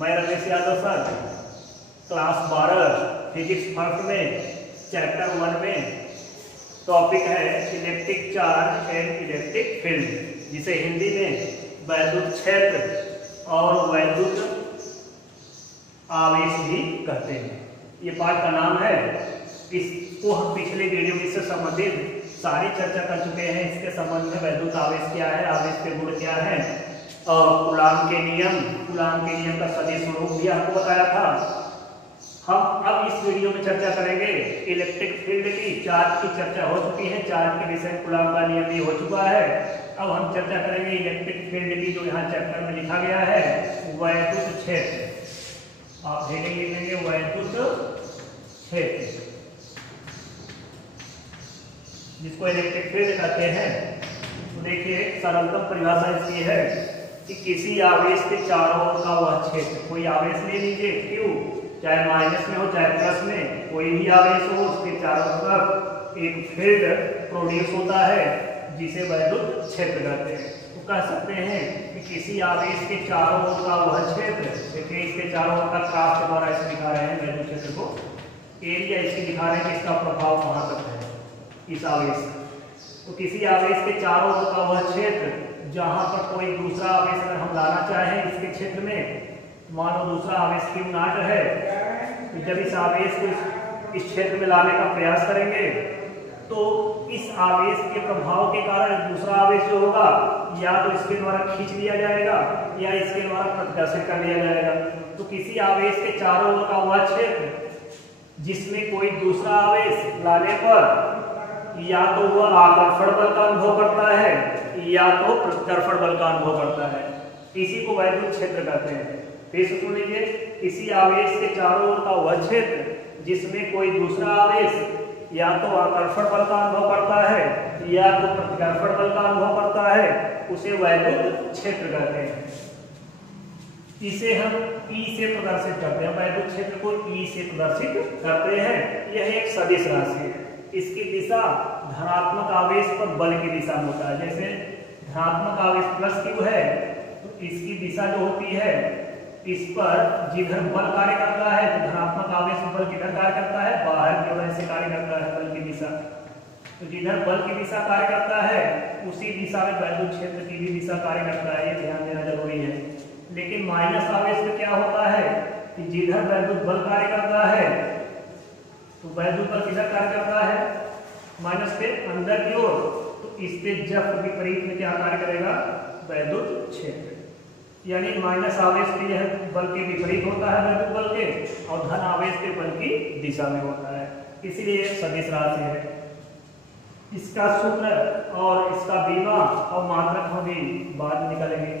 मैं Ramesh Yadav sir, class 12 physics first में chapter 1 में टॉपिक है electric charge and electric field, जिसे हिंदी में वैद्युत क्षेत्र और वैद्युत आवेश भी कहते हैं। ये पाठ का नाम है। इसको हम पिछले वीडियो में इससे संबंधित सारी चर्चा कर चुके हैं। इसके संबंध में वैद्युत आवेश क्या है, आवेश के गुण क्या है और कूलाम के नियम का सदिश स्वरूप भी आपको बताया था। हम अब इस वीडियो में चर्चा करेंगे इलेक्ट्रिक फील्ड की। चार्ज की चर्चा हो चुकी है, चार्ज के विषय में कूलाम का नियम भी हो चुका है। अब हम चर्चा करेंगे इलेक्ट्रिक फील्ड की, जो यहाँ चैप्टर में लिखा गया है वैद्युत क्षेत्र। आप हेडिंग लिखेंगे वैद्युत क्षेत्र, जिसको इलेक्ट्रिक फील्ड कहते हैं। तो देखिए सरलतम परिभाषा इसकी है कि किसी आवेश के चारों ओर का वह क्षेत्र, कोई आवेश ले लीजिए क्यों, चाहे माइनस में हो चाहे प्लस में, कोई भी आवेश हो, उसके चारों तरफ एक फील्ड प्रोड्यूस होता है जिसे वैद्युत क्षेत्र कहते हैं। तो कह सकते हैं कि किसी आवेश के चारों ओर का वह क्षेत्र, देखिए इसके चारों ओर का क्रास के द्वारा इसे दिखा रहे हैं वैद्युत क्षेत्र को, एरिया इसकी दिखा रहे हैं कि इसका प्रभाव कहाँ तक है इस आवेश। तो किसी आवेश के चारों ओर का वह क्षेत्र जहां पर कोई दूसरा आवेश अगर हम लाना चाहें इसके क्षेत्र में, मान लो दूसरा आवेश Q नॉट है, तो जब इस आवेश को इस क्षेत्र में लाने का प्रयास करेंगे तो इस आवेश के प्रभाव के कारण दूसरा आवेश जो होगा या तो इसके द्वारा खींच लिया जाएगा या इसके द्वारा प्रतिकर्षित कर लिया जाएगा। तो किसी आवेश के चारों ओर का वह क्षेत्र जिसमें कोई दूसरा आवेश लाने पर या तो वह आकर्षण बल का अनुभव करता है या तो प्रतिकर्षण बल का अनुभव करता है, इसी को वैद्युत क्षेत्र कहते हैं। फिर से सुन लीजिए, किसी आवेश के चारों ओर का वह क्षेत्र जिसमें कोई दूसरा आवेश या तो आकर्षण बल का अनुभव करता है या तो प्रतिकर्षण बल का अनुभव करता है, उसे वैद्युत क्षेत्र कहते हैं। इसे हम E से प्रदर्शित करते हैं, वैद्युत क्षेत्र को E से प्रदर्शित करते हैं। यह एक सदिश राशि है। इसकी दिशा धनात्मक आवेश पर बल की दिशा में होता है। जैसे धनात्मक आवेश प्लस Q है तो इसकी दिशा जो होती है, इस पर जिधर बल कार्य करता है तो धनात्मक आवेश बल किधर कार्य करता है, बाहर की ओर से कार्य करता है बल की दिशा। तो जिधर बल की दिशा कार्य करता है उसी दिशा में वैद्युत क्षेत्र की भी दिशा कार्य करता है, ये ध्यान देना जरूरी है। लेकिन माइनस आवेश में क्या होता है कि जिधर वैद्युत बल कार्य करता है तो वैद्युत बल किधर कार्य करता है, माइनस के अंदर की ओर, तो इसके जब विपरीत में क्या कार्य करेगा, वैद्युत क्षेत्र। यानी माइनस आवेश के यह बल के विपरीत होता है वैद्युत बल के, और धन आवेश के बल की दिशा में होता है, इसलिए सदिश राशि है। इसका सूत्र और इसका बीमा और मात्रक हम भी बाद में निकालेंगे।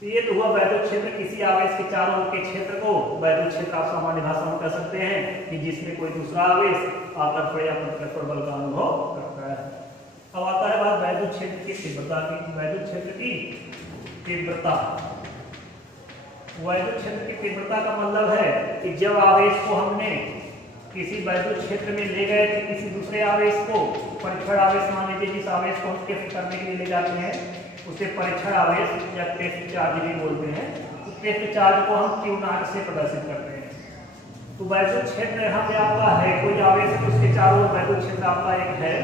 तो ये तो हुआ वैद्युत क्षेत्र। किसी आवेश के चारों ओर के क्षेत्र को वैद्युत क्षेत्र आप सामान्य भाषा में कह सकते हैं कि जिसमें कोई दूसरा आवेश आकर्षण या प्रतिकर्षण बल का अनुभव करता है। अब आता है बात वैद्युत क्षेत्र की तीव्रता की। वैद्युत क्षेत्र की तीव्रता, वैद्युत क्षेत्र की तीव्रता का मतलब है कि जब आवेश को हमने किसी वैद्युत क्षेत्र में ले गए थे, किसी दूसरे आवेश को, परीक्षण आवेश मान लीजिए, जिस आवेश को हम टेस्ट करने के लिए ले जाते हैं उसे परीक्षण आवेश या टेस्ट चार्ज भी बोलते हैं। तो टेस्ट चार्ज को हम Q नॉट से प्रदर्शित करते हैं। तो वैद्युत क्षेत्र यहाँ पे आपका है, कोई आवेश है उसके चारों ओर वैद्युत क्षेत्र आपका एक है,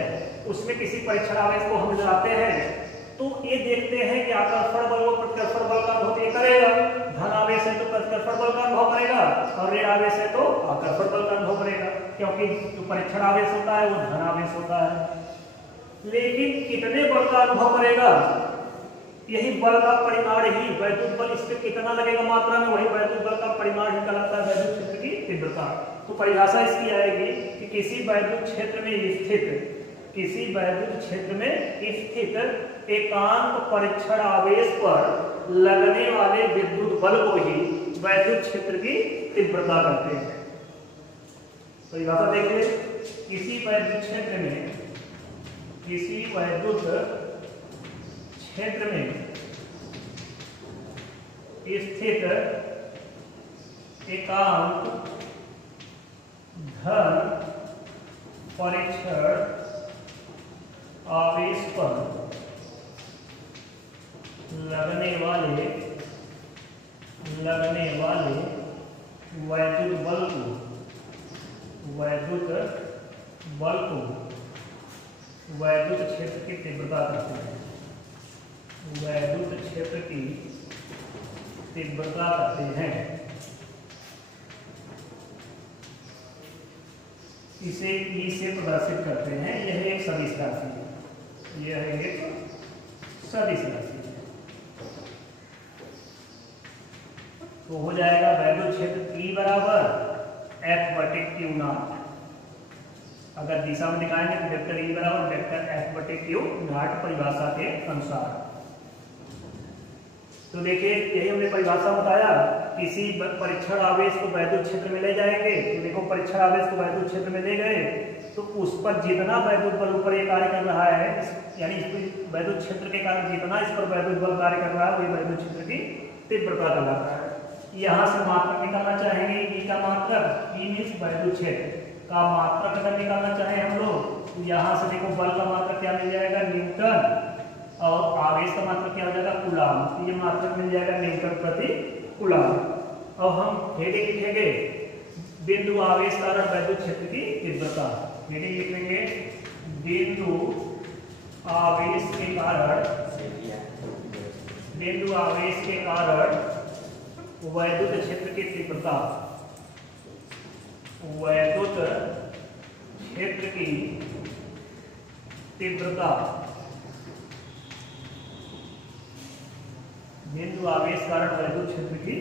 उसमें किसी परीक्षण आवेश को हम लाते हैं तो ये देखते हैं कि आकर्षण बल व प्रतिकर्षण बल का अनुभव ये करेगा। धन आवेश है तो प्रतिकर्षण बल का अनुभव करेगा और ऋण आवेश है तो आकर्षण बल का अनुभव करेगा, क्योंकि जो परीक्षण आवेश होता है वो धन आवेश होता है। लेकिन कितने बल का अनुभव करेगा, यही बल का परिमाण ही, वैद्युत बल इस पे कितना लगेगा मात्रा में, वही वैद्युत बल का परिमाण ही कहलाता है वैद्युत क्षेत्र की तीव्रता। तो परिभाषा इसकी आएगी कि किसी वैद्युत क्षेत्र में स्थित एकांक परीक्षण आवेश पर लगने वाले विद्युत बल को ही वैद्युत क्षेत्र की तीव्रता कहते हैं। परिभाषा देखिए, किसी वैद्युत क्षेत्र में स्थित एकांक धन परीक्षण आवेश पर लगने वाले लगने वाले वैद्युत बल को वैद्युत क्षेत्र की तीव्रता कहते हैं। वैद्युत क्षेत्र की तीव्रता कहते हैं। इसे ई से प्रदर्शित करते हैं। यह एक सदिश राशि है। यह एक सदिश राशि है। तो हो जाएगा वैद्युत क्षेत्र E बराबर F/Q0। अगर दिशा में दिखाएंगे तो वेक्टर E बराबर वेक्टर F/Q0 परिभाषा के अनुसार। तो देखिए यही हमने परिभाषा बताया। किसी परीक्षण आवेश को वैद्युत क्षेत्र में ले जाएंगे तो देखो परीक्षण आवेश को वैद्युत क्षेत्र में ले गए तो उस पर जितना वैद्युत बल ऊपर ये कार्य कर रहा है, यानी इस वैद्युत क्षेत्र के कारण जितना इस पर वैद्युत बल कार्य कर रहा है वही वैद्युत क्षेत्र की तीव्रता कहलाता है। यहाँ से मात्रक निकालना चाहेंगे। ई का मात्रक, ई मीन्स वैद्युत क्षेत्र का मात्रक अगर निकालना चाहे हम लोग तो यहाँ से देखो बल का मात्रक क्या मिल जाएगा, न्यूटन, और आवेश का मात्रक क्या हो जाएगा, कूलाम। ये मात्रक मिल जाएगा न्यूटन प्रति कूलाम। और हम हेडिंग लिखेंगे बिंदु आवेश कारण वैद्युत क्षेत्र की तीव्रता। हेडिंग लिखेंगे बिंदु आवेश के कारण वैद्युत क्षेत्र की तीव्रता। वैद्युत क्षेत्र की तीव्रता बिंदु आवेश कारण वैद्युत क्षेत्र की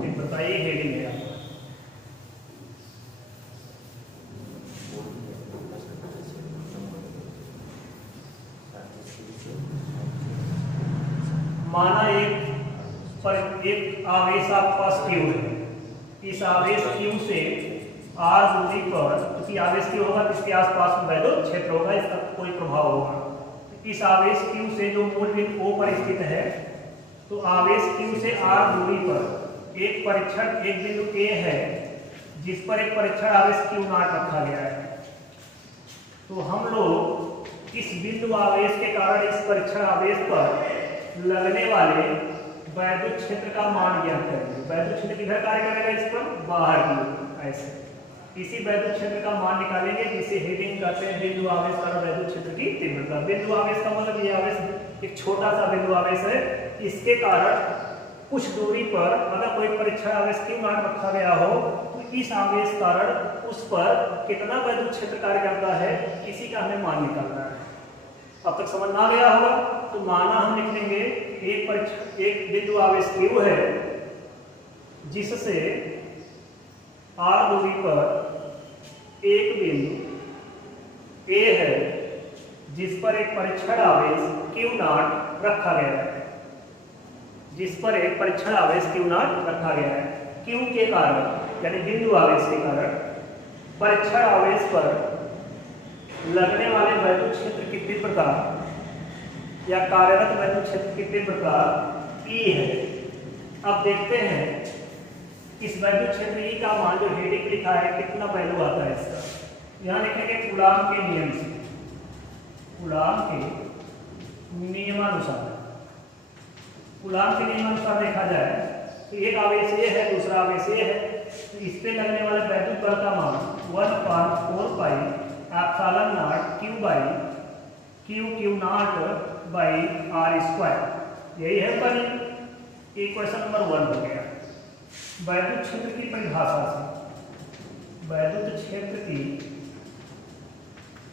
तीव्रता, ये हेडिंग है। माना एक आवेश आपके पास Q है। इस आवेश Q से R दूरी पर क्योंकि आवेश Q होगा तो इसके आसपास में वैद्युत क्षेत्र होगा, इसका कोई प्रभाव होगा। इस आवेश Q से जो मूल बिंदु O पर स्थित है तो आवेश Q से R दूरी पर एक बिंदु A है जिस पर एक परीक्षण आवेश Q0 रखा गया है। तो हम लोग इस बिंदु आवेश के कारण इस परीक्षण आवेश पर लगने वाले वैद्युत क्षेत्र का मान ज्ञात करेंगे। वैद्युत क्षेत्र किधर कार्य करेगा, इस पर बाहर की ओर ऐसे। इसी वैद्युत क्षेत्र का मान निकालेंगे जिसे हेडिंग करते हैं बिंदु आवेश कारण वैद्युत क्षेत्र की तीव्रता। बिंदु आवेश का मतलब ये आवेश एक छोटा सा बिंदु आवेश है। इसके कारण कुछ दूरी पर अगर कोई परीक्षण आवेश Q0 रखा गया हो तो इस आवेश कारण उस पर कितना वैद्युत क्षेत्र कार्य करता है, इसी का हमें मान निकालना है। अब तक समझ ना गया होगा तो माना हम लिख लेंगे एक बिंदु आवेश Q है जिससे R दूरी पर एक बिंदु A है जिस पर एक परीक्षण आवेश Q0 रखा गया है। Q के कारण यानी बिंदु आवेश के कारण परीक्षण आवेश पर लगने वाले वैद्युत क्षेत्र की तीव्रता या कार्यरत वैद्युत क्षेत्र की तीव्रता E है। अब देखते हैं इस वैद्युत क्षेत्र E का मान जो हेडिंग लिखा है कितना वैल्यू आता है इसका। यहाँ लिखेंगे कूलाम के नियम से, कूलाम के नियमानुसार। कूलाम के नियमानुसार देखा जाए तो एक आवेश A है, दूसरा आवेश A है, तो इस पे लगने वाले वैद्युत बल का मान 1/4 पाई एप्सिलॉन नॉट Q0/r²। यही है पर इक्वेशन नंबर 1 हो गया। वैद्युत क्षेत्र की परिभाषा से वैद्युत क्षेत्र की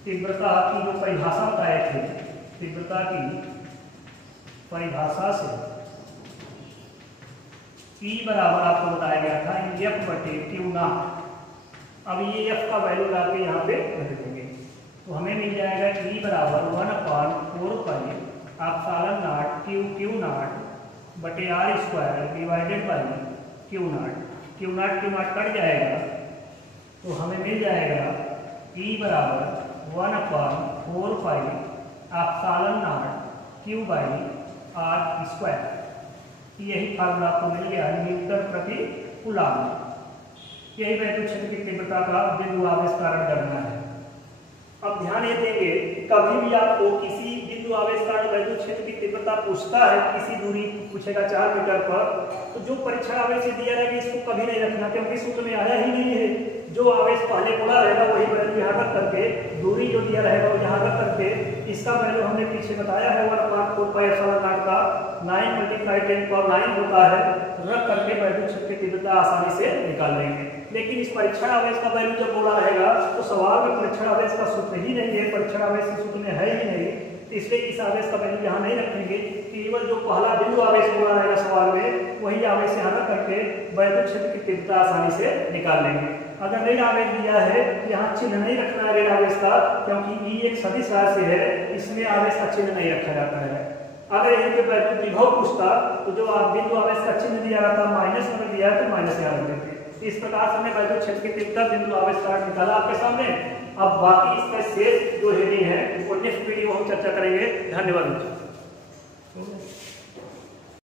तीव्रता की जो परिभाषा बताए थे, तीव्रता की परिभाषा से E बराबर आपको बताया गया था F/Q0। अब ये F का वैल्यू लाके यहाँ पे रख देंगे तो हमें मिल जाएगा E बराबर 1/4 pi epsilon not Q0/r² divided by Q0। Q0 cut जाएगा तो हमें मिल जाएगा E बराबर 1/4 पाई एप्सिलॉन नॉट Q/r²। यही फार्मूला आपको मिल गया न्यूटन प्रति कूलाम। यही वैद्युत क्षेत्र की तीव्रता का बिंदु आवेश कारण गणना है। अब ध्यान ये देंगे कभी भी आपको किसी बिंदु बिंदु आवेश का वैद्युत क्षेत्र की तीव्रता पूछता है, किसी दूरी पूछेगा 4 मीटर पर, तो जो परीक्षण आवेश से दिया रहेगा इसको कभी नहीं रखना, क्योंकि सूत्र में आया ही नहीं है। जो आवेश पहले बोला रहेगा वही वैल्यू यहाँ रख करके, दूरी जो दिया रहेगा वो यहाँ रख करके, इसका वैल्यू हमने पीछे बताया है 1/4πε0 का 9 × 10⁹ होता है, रख करके वैद्युत क्षेत्र की तीव्रता आसानी से निकाल लेंगे। लेकिन इस परीक्षण आवेश का वैल्यू जब बोला रहेगा तो सवाल में परीक्षण आवेश का सूत्र ही नहीं है, परीक्षण आवेश के सूत्र में है ही नहीं, इसलिए इस आवेश का वैल्यू यहाँ नहीं रखेंगे। केवल जो पहला बिंदु आवेश बोला रहेगा सवाल में वही आवेश यहाँ रख करके वैद्युत क्षेत्र की तीव्रता आसानी से निकाल लेंगे। अगर ऋण आवेश दिया है यहाँ चिन्ह नहीं रखना है ऋण आवेश का, क्योंकि ई एक सदिश राशि है, इसमें आवेश का चिन्ह नहीं रखा जाता है। अगर यहीं पे वैद्युत विभव पूछता तो जो बिंदु आवेश का चिन्ह दिया रहता माइनस में दिया है तो माइनस यहाँ रख देते। इस प्रकार से हमने वैद्युत क्षेत्र की तीव्रता बिंदु आवेश का निकाला आपके सामने। अब बाकी इसका शेष जो हेडिंग है वो नेक्स्ट वीडियो हम चर्चा करेंगे। धन्यवाद।